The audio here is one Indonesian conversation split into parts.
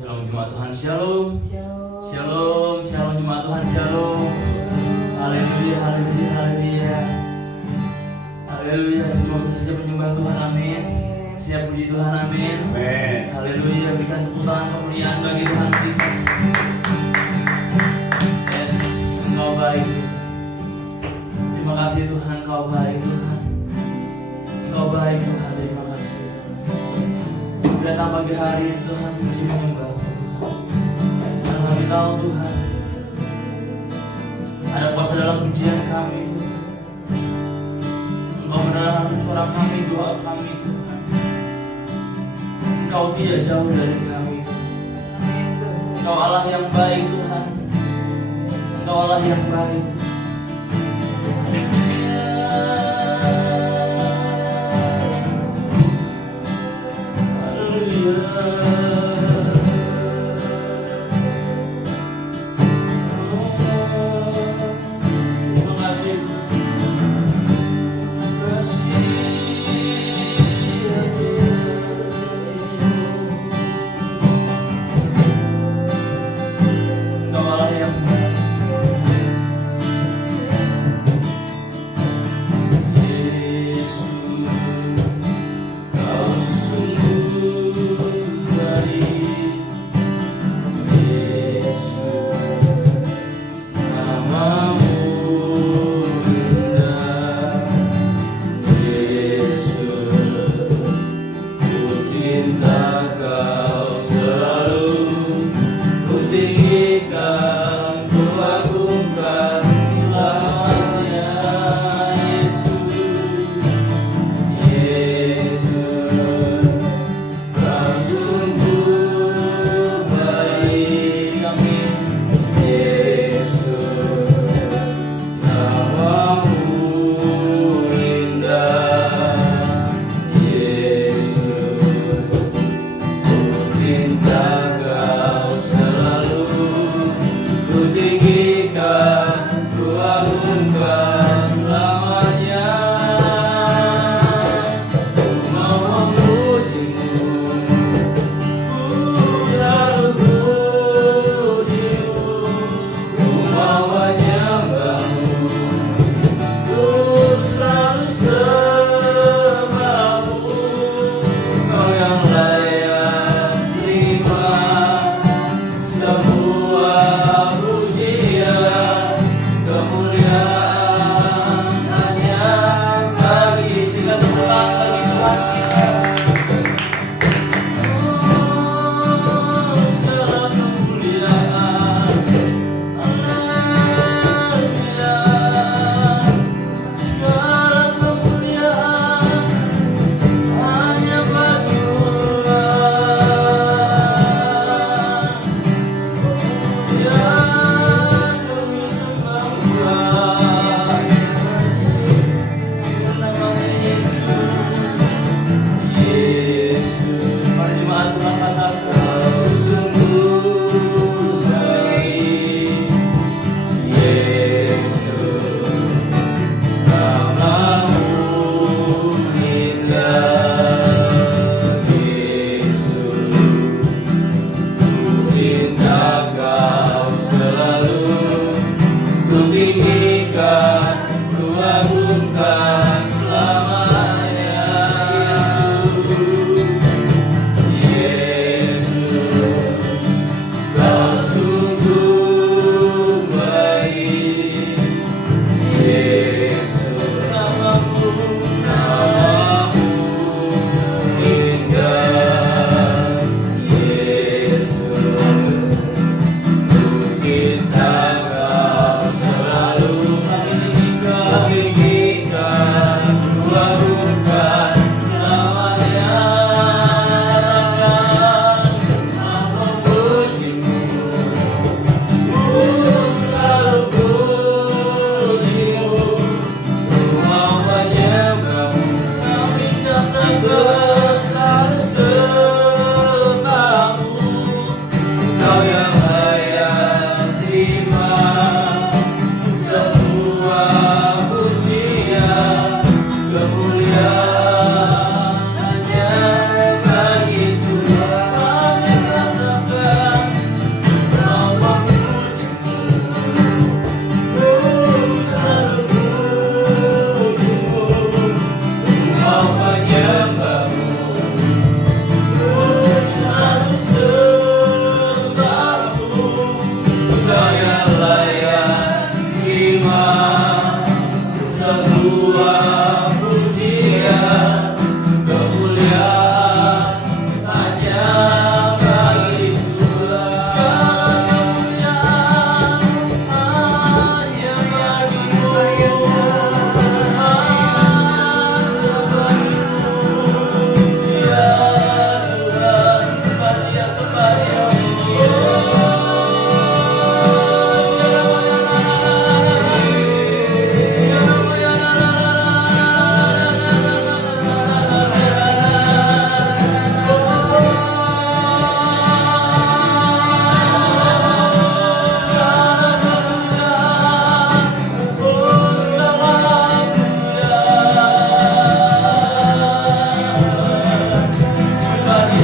Shalom jemaat Tuhan, shalom. Shalom. Shalom, shalom jemaat Tuhan, shalom. Haleluya, haleluya, haleluya. Haleluya, semoga siap menyembah Tuhan, amin. Siap puji Tuhan, amin. Amin. Haleluya, berikan tepuk tangan kemuliaan bagi Tuhan kita. Yes, Engkau baik. Terima kasih Tuhan, Engkau baik Tuhan. Engkau baik Tuhan, terima kasih. Kita datang pagi hari ini Tuhan, puji menyembah Tuhan. Dan kami tahu Tuhan, ada kuasa dalam pujian kami Tuhan. Engkau mendengarkan suara kami, doa kami Tuhan. Engkau tidak jauh dari kami Tuhan. Engkau Allah yang baik Tuhan. Engkau Allah yang baik.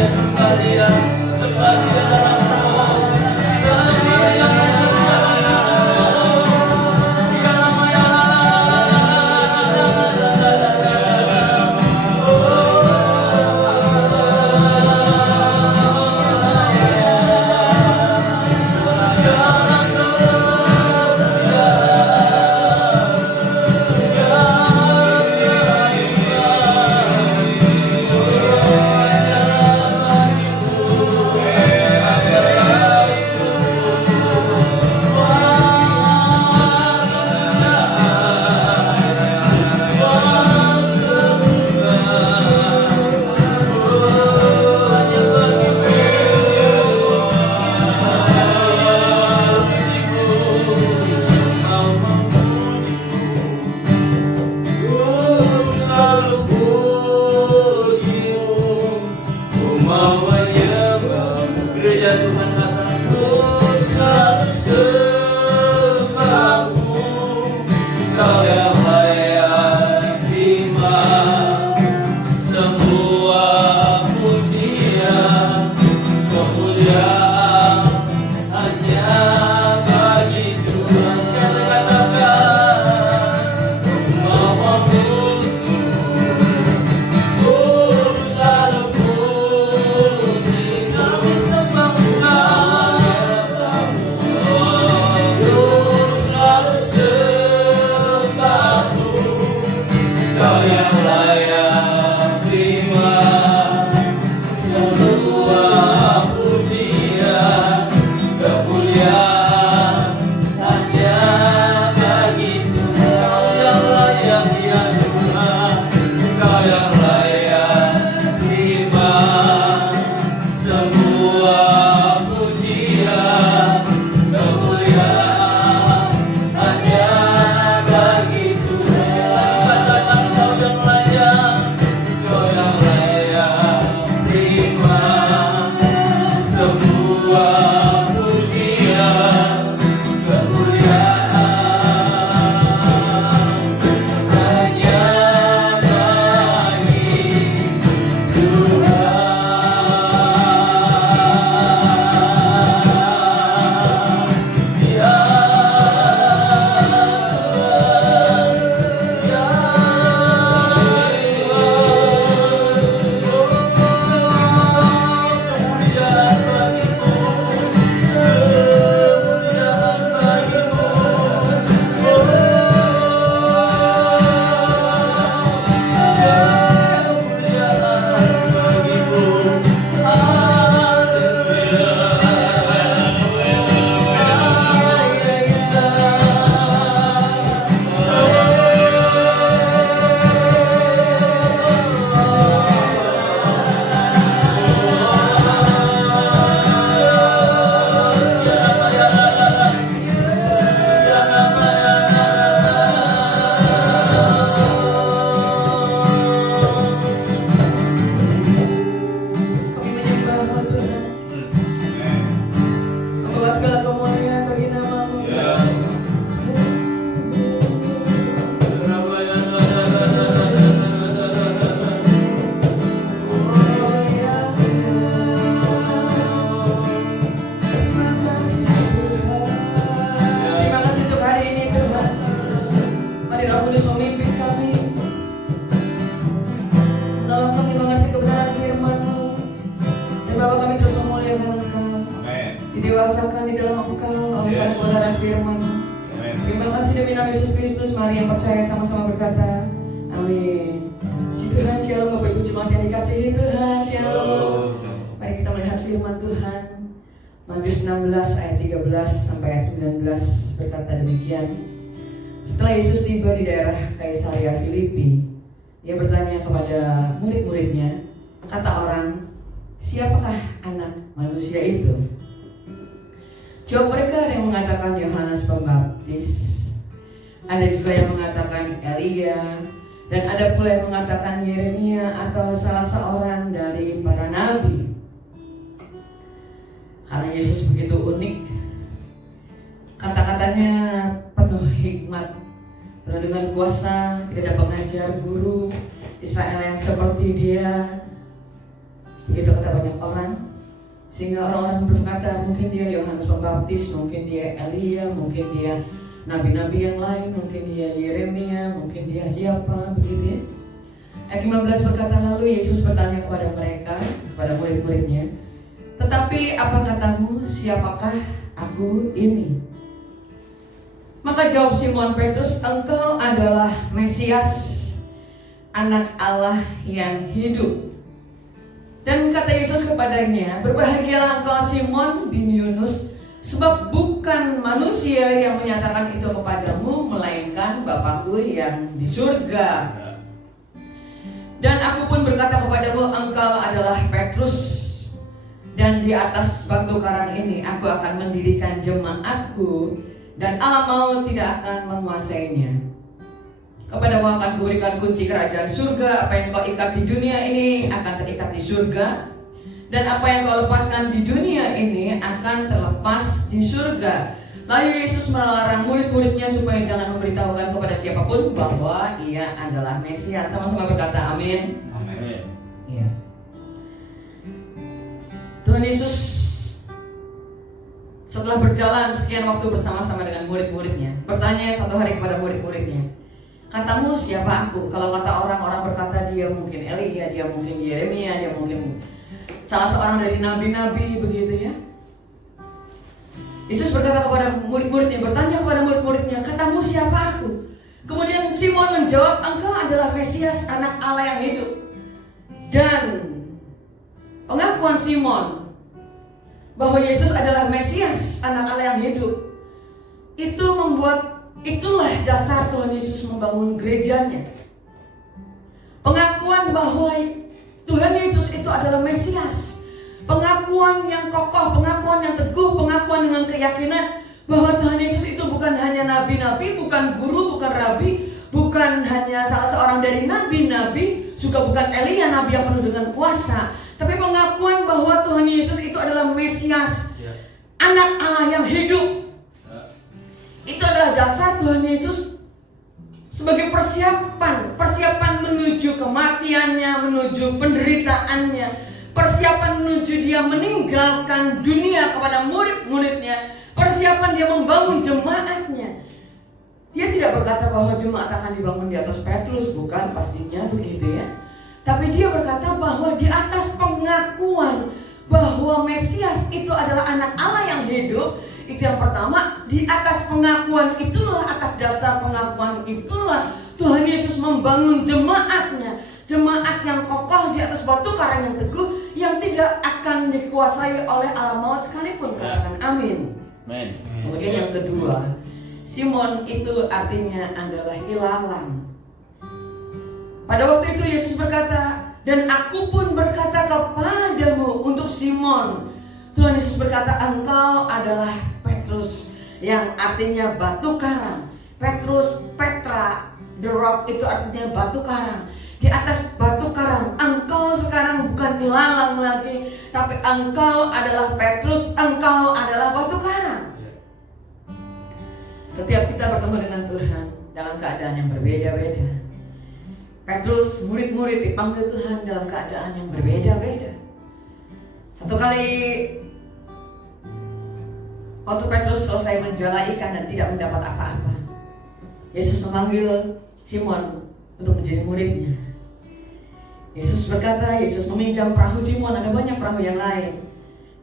sembah Dia, sembah Dia dalam roh, sembah Dia dalam roh. Ya nama ya didewasakan di dalam Engkau oleh kebenaran firman. Terima kasih demi nama Yesus Kristus. Mari yang percaya sama-sama berkata, amin. Puji Tuhan, shalom Bapak Ibu Jemaat yang dikasihi Tuhan, shalom. Mari kita melihat firman Tuhan. Matius 16 ayat 13 sampai ayat 19 berkata demikian. Setelah Yesus tiba di daerah Kaisaria Filipi, dia bertanya kepada murid-muridnya, kata orang, siapakah anak manusia itu? Jawab mereka, ada yang mengatakan Yohanes Pembaptis, ada juga yang mengatakan Elia, dan ada pula yang mengatakan Yeremia atau salah seorang dari para nabi. Karena Yesus begitu unik, kata-katanya penuh hikmat, penuh dengan kuasa, tidak ada pengajar guru Israel yang seperti dia. Begitu kata banyak orang. Sehingga orang-orang berkata mungkin dia Yohanes Pembaptis, mungkin dia Elia, mungkin dia nabi-nabi yang lain, mungkin dia Yeremia, mungkin dia siapa, begitu ya. Ayat 15 berkata, lalu Yesus bertanya kepada mereka, kepada murid-muridnya, tetapi apa katamu, siapakah aku ini? Maka jawab Simon Petrus, engkau adalah Mesias, anak Allah yang hidup. Dan kata Yesus kepadanya, berbahagialah engkau Simon bin Yunus, sebab bukan manusia yang menyatakan itu kepadamu, melainkan Bapa-Ku yang di surga. Dan aku pun berkata kepadamu, engkau adalah Petrus, dan di atas batu karang ini aku akan mendirikan jemaatku, dan alam maut tidak akan menguasainya. Kepadamu akan kuberikan kunci kerajaan surga. Apa yang kau ikat di dunia ini akan terikat di surga, dan apa yang kau lepaskan di dunia ini akan terlepas di surga. Lalu Yesus melarang murid-muridnya supaya jangan memberitahukan kepada siapapun bahwa ia adalah Mesias. Sama-sama berkata amin. Amin. Ya. Tuhan Yesus setelah berjalan sekian waktu bersama-sama dengan murid-muridnya, bertanya satu hari kepada murid-muridnya, katamu siapa aku? Kalau kata orang-orang berkata dia mungkin Elia, dia mungkin Yeremia, dia mungkin salah seorang dari nabi-nabi, begitu ya. Yesus berkata kepada murid-muridnya, bertanya kepada murid-muridnya, katamu siapa aku? Kemudian Simon menjawab, engkau adalah Mesias, anak Allah yang hidup. Dan pengakuan Simon bahwa Yesus adalah Mesias, anak Allah yang hidup, itu membuat, itulah dasar Tuhan Yesus membangun gerejanya. Pengakuan bahwa Tuhan Yesus itu adalah Mesias, pengakuan yang kokoh, pengakuan yang teguh, pengakuan dengan keyakinan bahwa Tuhan Yesus itu bukan hanya nabi-nabi, bukan guru, bukan rabi, bukan hanya salah seorang dari nabi-nabi, juga bukan Elia, nabi yang penuh dengan kuasa, tapi pengakuan bahwa Tuhan Yesus itu adalah Mesias, anak Allah yang hidup. Itu adalah dasar Tuhan Yesus sebagai persiapan menuju kematiannya, menuju penderitaannya, persiapan menuju dia meninggalkan dunia kepada murid-muridnya, persiapan dia membangun jemaatnya. Dia tidak berkata bahwa jemaat akan dibangun di atas Petrus, bukan, pastinya begitu ya. Tapi dia berkata bahwa di atas pengakuan bahwa Mesias itu adalah anak Allah yang hidup, itu yang pertama. Di atas pengakuan itulah, atas dasar pengakuan itulah Tuhan Yesus membangun jemaatnya. Jemaat yang kokoh di atas batu karang yang teguh, yang tidak akan dikuasai oleh alam maut sekalipun. Katakan amin. Amin. Kemudian yang kedua, Simon itu artinya adalah ilalang. Pada waktu itu Yesus berkata, dan aku pun berkata kepadamu, untuk Simon. Tuhan Yesus berkata, engkau adalah Petrus, yang artinya batu karang. Petrus, Petra, the rock itu artinya batu karang. Di atas batu karang, engkau sekarang bukan ilalang lagi, tapi engkau adalah Petrus, engkau adalah batu karang. Setiap kita bertemu dengan Tuhan dalam keadaan yang berbeda-beda. Petrus, murid-murid dipanggil Tuhan dalam keadaan yang berbeda-beda. Satu kali waktu Petrus selesai menjala ikan dan tidak mendapat apa-apa, Yesus memanggil Simon untuk menjadi muridnya. Yesus berkata, Yesus meminjam perahu Simon, ada banyak perahu yang lain,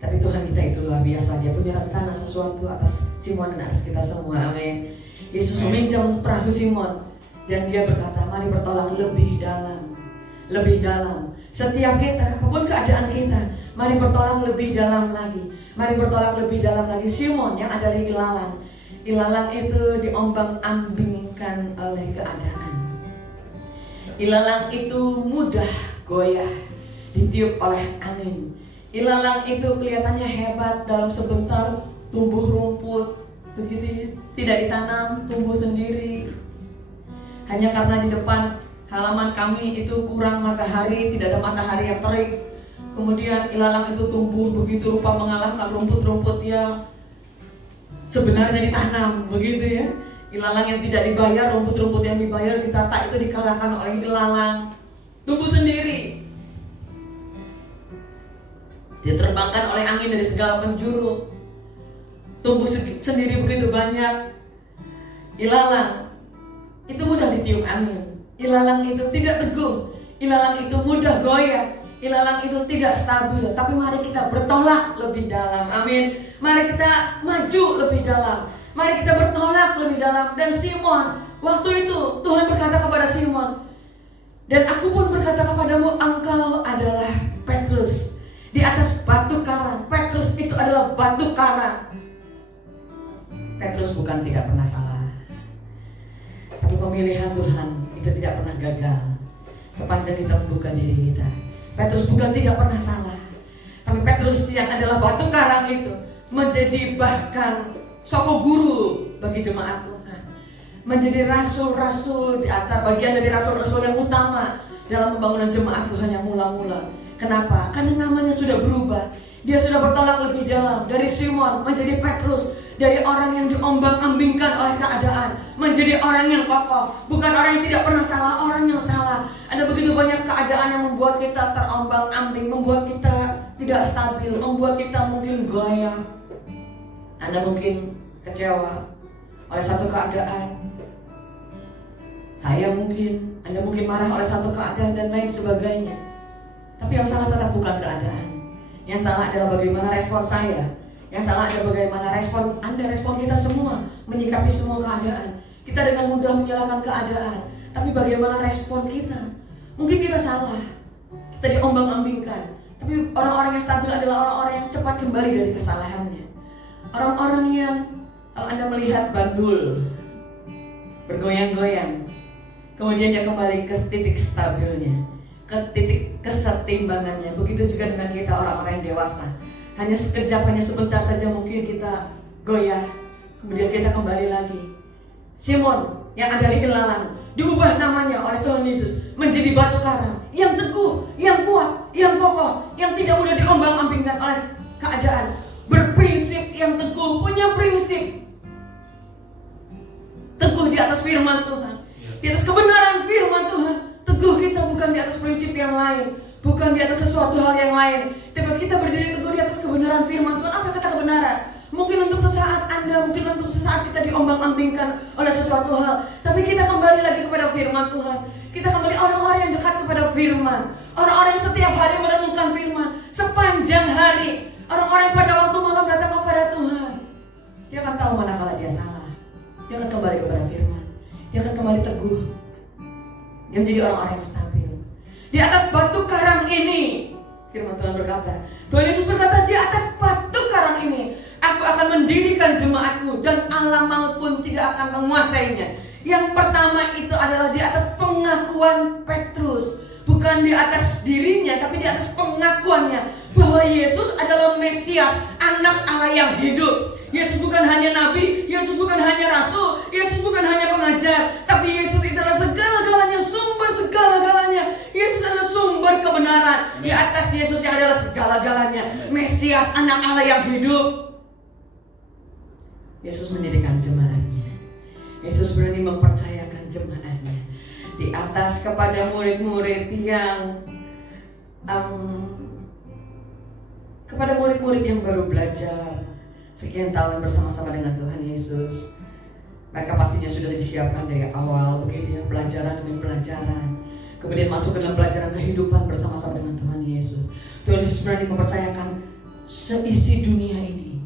tapi Tuhan kita itu luar biasa. Dia punya rencana sesuatu atas Simon dan atas kita semua. Amin. Yesus meminjam perahu Simon dan dia berkata, mari bertolak lebih dalam. Lebih dalam. Setiap kita, apapun keadaan kita, mari bertolak lebih dalam lagi. Mari bertolak lebih dalam lagi. Simon yang adalah ilalang. Ilalang itu diombang-ambingkan oleh keadaan. Ilalang itu mudah goyah, ditiup oleh angin. Ilalang itu kelihatannya hebat, dalam sebentar tumbuh rumput, begitu ya. Tidak ditanam, tumbuh sendiri. Hanya karena di depan halaman kami itu kurang matahari, tidak ada matahari yang terik. Kemudian ilalang itu tumbuh begitu rupa mengalahkan rumput-rumput yang sebenarnya ditanam, begitu ya. Ilalang yang tidak dibayar, rumput-rumput yang dibayar ditata itu dikalahkan oleh ilalang. Tumbuh sendiri. diterbangkan oleh angin dari segala penjuru. Tumbuh sendiri begitu banyak. Ilalang itu mudah ditiup angin. Ilalang itu tidak teguh. Ilalang itu mudah goyah. Ilalang itu tidak stabil. Tapi mari kita bertolak lebih dalam. Amin. Mari kita maju lebih dalam. Mari kita bertolak lebih dalam. Dan Simon, waktu itu Tuhan berkata kepada Simon, dan aku pun berkata kepadamu, engkau adalah Petrus, di atas batu karang. Petrus itu adalah batu karang. Petrus bukan tidak pernah salah, tapi pemilihan Tuhan itu tidak pernah gagal sepanjang kita membuka diri kita. Petrus bukan tidak pernah salah, tapi Petrus yang adalah batu karang itu menjadi bahkan soko guru bagi jemaat Tuhan, menjadi rasul-rasul di antara bagian dari rasul-rasul yang utama dalam pembangunan jemaat Tuhan yang mula-mula. Kenapa? Karena namanya sudah berubah. Dia sudah bertolak lebih dalam, dari Simon menjadi Petrus, dari orang yang diombang-ambingkan oleh keadaan menjadi orang yang kokoh, bukan orang yang tidak pernah salah, orang yang salah. Ada begitu banyak keadaan yang membuat kita terombang-ambing, membuat kita tidak stabil, membuat kita mungkin goyah. Anda mungkin kecewa oleh satu keadaan, saya mungkin, Anda mungkin marah oleh satu keadaan dan lain sebagainya. Tapi yang salah tetap bukan keadaan. Yang salah adalah bagaimana respon saya. Yang salah adalah bagaimana respon Anda, respon kita semua menyikapi semua keadaan. Kita dengan mudah menyalahkan keadaan, tapi bagaimana respon kita? Mungkin kita salah, kita diombang-ambingkan. Tapi orang-orang yang stabil adalah orang-orang yang cepat kembali dari kesalahannya. Orang-orang yang, kalau Anda melihat bandul bergoyang-goyang, kemudian dia kembali ke titik stabilnya, ke titik kesetimbangannya. Begitu juga dengan kita orang-orang yang dewasa. Hanya sekejap, hanya sebentar saja mungkin kita goyah, kemudian kita kembali lagi. Simon yang adalah ilalang diubah namanya oleh Tuhan Yesus menjadi batu karang yang teguh, yang kuat, yang kokoh, yang tidak mudah diombang-ambingkan oleh keadaan. Berprinsip, yang teguh, punya prinsip. Teguh di atas firman Tuhan, di atas kebenaran firman Tuhan. Teguh kita bukan di atas prinsip yang lain, bukan di atas sesuatu hal yang lain, tapi kita berdiri teguh di atas kebenaran firman Tuhan. Apa kata kebenaran? Mungkin untuk sesaat Anda, mungkin untuk sesaat kita diombang-ambingkan oleh sesuatu hal, tapi kita kembali lagi kepada firman Tuhan. Kita kembali orang-orang yang dekat kepada firman, orang-orang yang setiap hari merenungkan firman sepanjang hari, orang-orang yang pada waktu malam datang kepada Tuhan. Dia akan tahu manakala dia salah. Dia akan kembali kepada firman. Dia akan kembali teguh. Dia menjadi orang-orang yang stabil. Di atas batu karang ini, firman Tuhan berkata, Tuhan Yesus berkata, di atas batu karang ini aku akan mendirikan jemaatku, dan alam maut pun tidak akan menguasainya. Yang pertama itu adalah di atas pengakuan Petrus, bukan di atas dirinya, tapi di atas pengakuannya bahwa Yesus adalah Mesias, anak Allah yang hidup. Yesus bukan hanya nabi, Yesus bukan hanya rasul, Yesus bukan hanya pengajar, tapi Yesus adalah segala-galanya, sumber segala-galanya. Yesus adalah sumber kebenaran. Di atas Yesus yang adalah segala-galanya, Mesias, anak Allah yang hidup. Yesus mendirikan jemaatnya. Yesus berani mempercayakan jemaatnya di atas kepada murid-murid yang kepada murid-murid yang baru belajar sekian tahun bersama-sama dengan Tuhan Yesus. Mereka pastinya sudah disiapkan dari awal, begitu ya, pelajaran demi pelajaran. Kemudian masuk ke dalam pelajaran kehidupan bersama-sama dengan Tuhan Yesus. Tuhan Yesus berani mempercayakan seisi dunia ini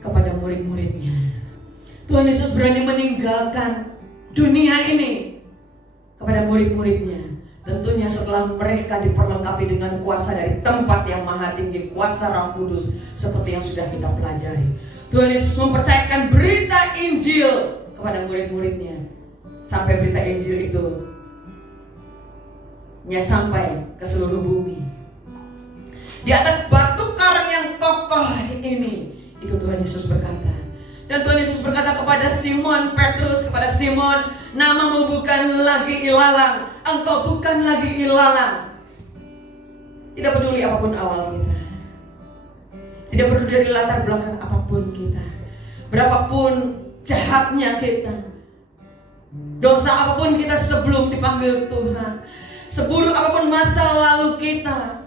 kepada murid-muridnya. Tuhan Yesus berani meninggalkan dunia ini kepada murid-muridnya. Tentunya setelah mereka diperlengkapi dengan kuasa dari tempat yang maha tinggi, kuasa Roh Kudus, seperti yang sudah kita pelajari. Tuhan Yesus mempercayakan berita Injil kepada murid-muridnya, sampai berita Injil itu sampai ke seluruh bumi. Di atas batu karang yang kokoh ini, itu Tuhan Yesus berkata. Dan Tuhan Yesus berkata kepada Simon Petrus, kepada Simon, namamu bukan lagi ilalang, engkau bukan lagi ilalang. Tidak peduli apapun awal kita, tidak peduli dari latar belakang apapun kita, berapapun jahatnya kita, dosa apapun kita sebelum dipanggil Tuhan, seburuk apapun masa lalu kita,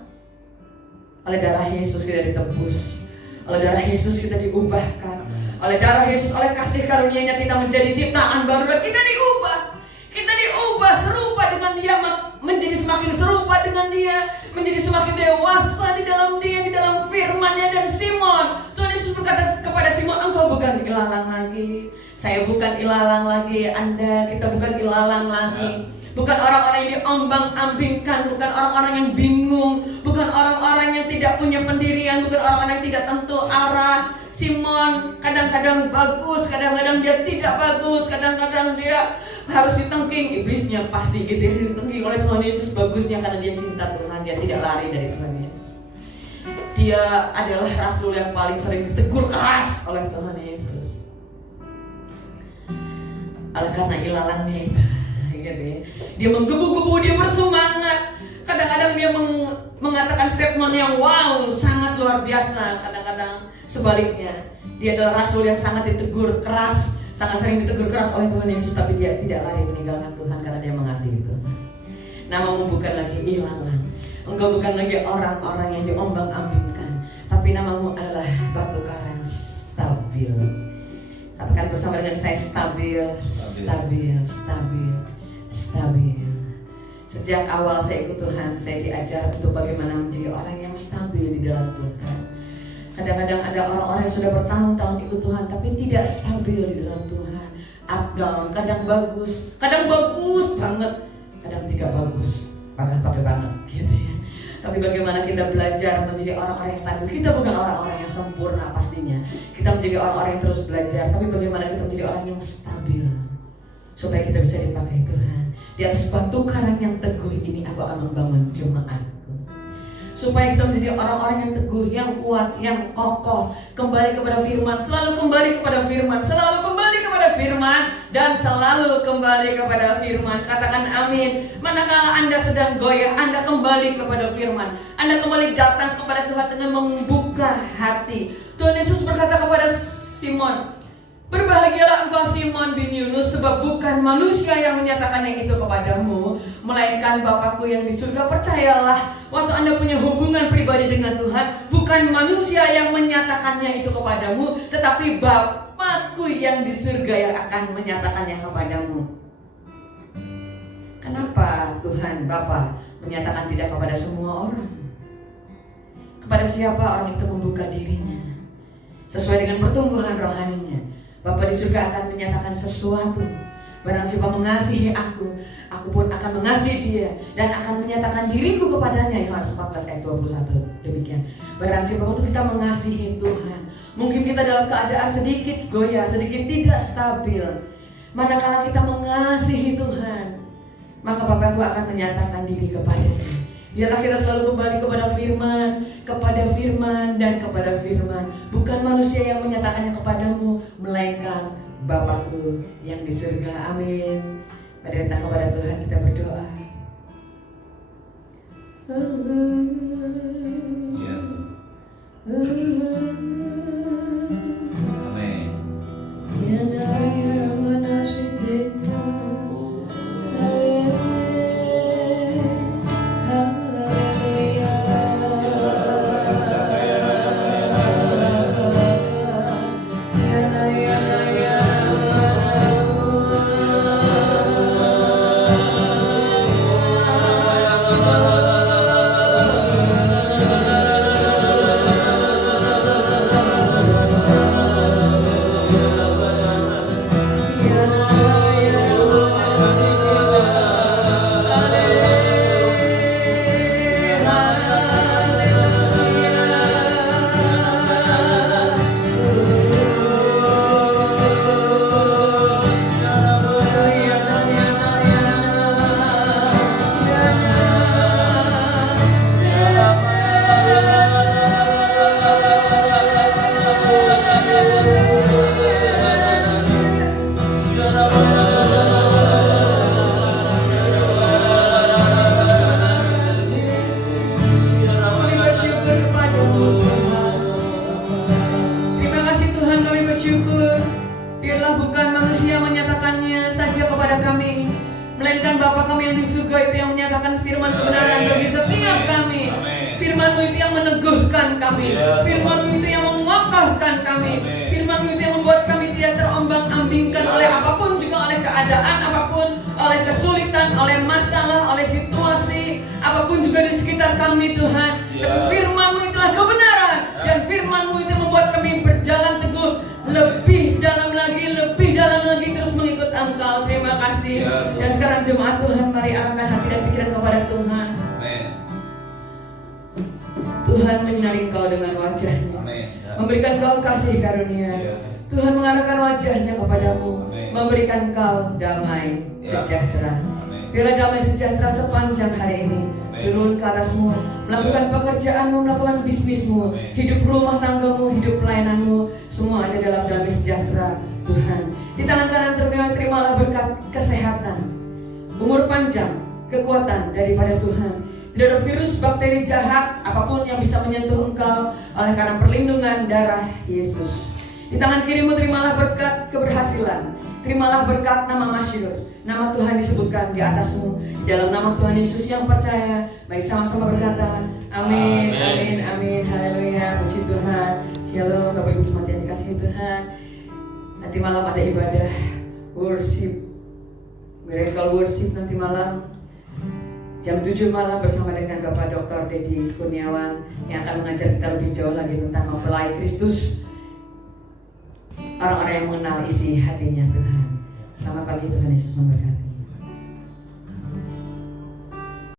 Oleh darah Yesus kita ditebus. Oleh darah Yesus kita diubahkan. Oleh darah Yesus, oleh kasih karunia-Nya kita menjadi ciptaan baru dan kita diubah. Kita diubah serupa dengan Dia, menjadi semakin serupa dengan Dia, menjadi semakin dewasa di dalam Dia, di dalam firman-Nya. Dan Simon, Tuhan Yesus berkata kepada Simon, engkau bukan ilalang lagi, saya bukan ilalang lagi, Anda, kita bukan ilalang lagi. Bukan orang-orang yang diombang-ambingkan, bukan orang-orang yang bingung, bukan orang-orang yang tidak punya pendirian, bukan orang-orang yang tidak tentu arah. Simon kadang-kadang bagus, kadang-kadang dia tidak bagus, kadang-kadang dia harus ditengking. Iblisnya pasti gitu, ditengking oleh Tuhan Yesus bagusnya karena dia cinta Tuhan, dia tidak lari dari Tuhan Yesus. Dia adalah rasul yang paling sering ditegur keras oleh Tuhan Yesus. Oleh karena ilalangnya itu, gitu ya. Dia menggebu-gebu, dia bersemangat. Kadang-kadang dia mengatakan statement yang wow, sangat luar biasa. Kadang-kadang sebaliknya, dia adalah rasul yang sangat ditegur keras, sangat sering ditegur keras oleh Tuhan Yesus, tapi dia tidak lari meninggalkan Tuhan karena dia mengasihi Tuhan. Namamu bukan lagi ilalang, engkau bukan lagi orang-orang yang diombang-ambingkan, tapi namamu adalah batu karang stabil. Katakan bersama dengan saya, stabil, stabil, stabil, stabil. Sejak awal saya ikut Tuhan, saya diajar untuk bagaimana menjadi orang yang stabil di dalam Tuhan. Kadang-kadang ada orang-orang yang sudah bertahun-tahun ikut Tuhan tapi tidak stabil di dalam Tuhan. Up down, kadang bagus banget, kadang tidak bagus, bahkan pakai banget gitu ya. Tapi bagaimana kita belajar menjadi orang-orang yang stabil. Kita bukan orang-orang yang sempurna pastinya. Kita menjadi orang-orang yang terus belajar, tapi bagaimana kita menjadi orang yang stabil supaya kita bisa dipakai Tuhan. Di atas batu karang yang teguh ini aku akan membangun jemaatku. Supaya kita menjadi orang-orang yang teguh, yang kuat, yang kokoh, kembali kepada firman, selalu kembali kepada firman, selalu kembali kepada firman, dan selalu kembali kepada firman. Katakan amin. Manakala Anda sedang goyah, Anda kembali kepada firman, Anda kembali datang kepada Tuhan dengan membuka hati. Tuhan Yesus berkata kepada Simon, berbahagialah engkau Simon bin Yunus, sebab bukan manusia yang menyatakannya itu kepadamu, melainkan Bapakku yang di surga. Percayalah, waktu Anda punya hubungan pribadi dengan Tuhan, bukan manusia yang menyatakannya itu kepadamu, tetapi Bapakku yang di surga yang akan menyatakannya kepadamu. Kenapa Tuhan Bapa menyatakan tidak kepada semua orang? Kepada siapa orang itu membuka dirinya sesuai dengan pertumbuhan rohaninya. Bapa di surga akan menyatakan sesuatu. Barang siapa mengasihi aku pun akan mengasihi dia dan akan menyatakan diriku kepadanya. Yohanes 14 ayat 21. Demikian. Barang siapa waktu kita mengasihi Tuhan, mungkin kita dalam keadaan sedikit goyah, sedikit tidak stabil. Manakala kita mengasihi Tuhan, maka Bapakku akan menyatakan diri kepadanya. Biarlah kita selalu kembali kepada firman, dan kepada firman. Bukan manusia yang menyatakannya kepadamu, melainkan Bapakku yang di surga. Amin. Mari datang kepada Tuhan, kita berdoa. Ya. Amin. Melainkan Bapa kami yang di surga itu yang menyatakan firman kebenaran bagi setiap kami. Firman-Mu itu yang meneguhkan kami. Ya, Firman-Mu itu yang mengokohkan kami. Amin. Firman-Mu itu yang membuat kami tidak terombang-ambingkan Ya. oleh apapun, juga oleh keadaan apapun, oleh kesulitan, oleh masalah, oleh situasi apapun juga di sekitar kami Tuhan. Ya. Tapi Firman-Mu itulah kebenaran, dan Firman-Mu itu membuat kami berjalan teguh lebih dalam lagi terus mengikut Engkau. Terima kasih. Ya, Tuhan. Dan sekarang jemaat Tuhan, mari arahkan hati dan pikiran kepada Tuhan. Amin. Tuhan menyinari engkau dengan wajahnya, Amin. Ya. memberikan kau kasih karunia. Ya. Tuhan mengarahkan wajahnya kepadamu, Amin. memberikan kau damai Ya. sejahtera. Amin. Biarlah damai sejahtera sepanjang hari ini Amin. turun ke atasmu, melakukan pekerjaanmu, melakukan bisnismu, Amin. hidup rumah tanggamu, hidup pelayananmu, semua ada dalam damai sejahtera Tuhan. Di tangan kanan terimalah berkat kesehatan, umur panjang, kekuatan daripada Tuhan. Tidak ada virus, bakteri jahat, apapun yang bisa menyentuh engkau oleh karena perlindungan darah Yesus. Di tangan kirimu terimalah berkat keberhasilan, terimalah berkat nama masyhur, nama Tuhan disebutkan di atasmu. Di dalam nama Tuhan Yesus yang percaya, mari sama-sama berkata, amin, amin, amin, haleluya, puji Tuhan. Shalom, Bapak Ibu jemaat yang dikasihi Tuhan. Nanti malam ada ibadah worship, miracle worship nanti malam jam 7 malam bersama dengan Bapak Dr. Dedi Kurniawan yang akan mengajar kita lebih jauh lagi tentang mempelai Kristus, orang-orang yang mengenal isi hatinya Tuhan. Selamat pagi, Tuhan Yesus memberkati.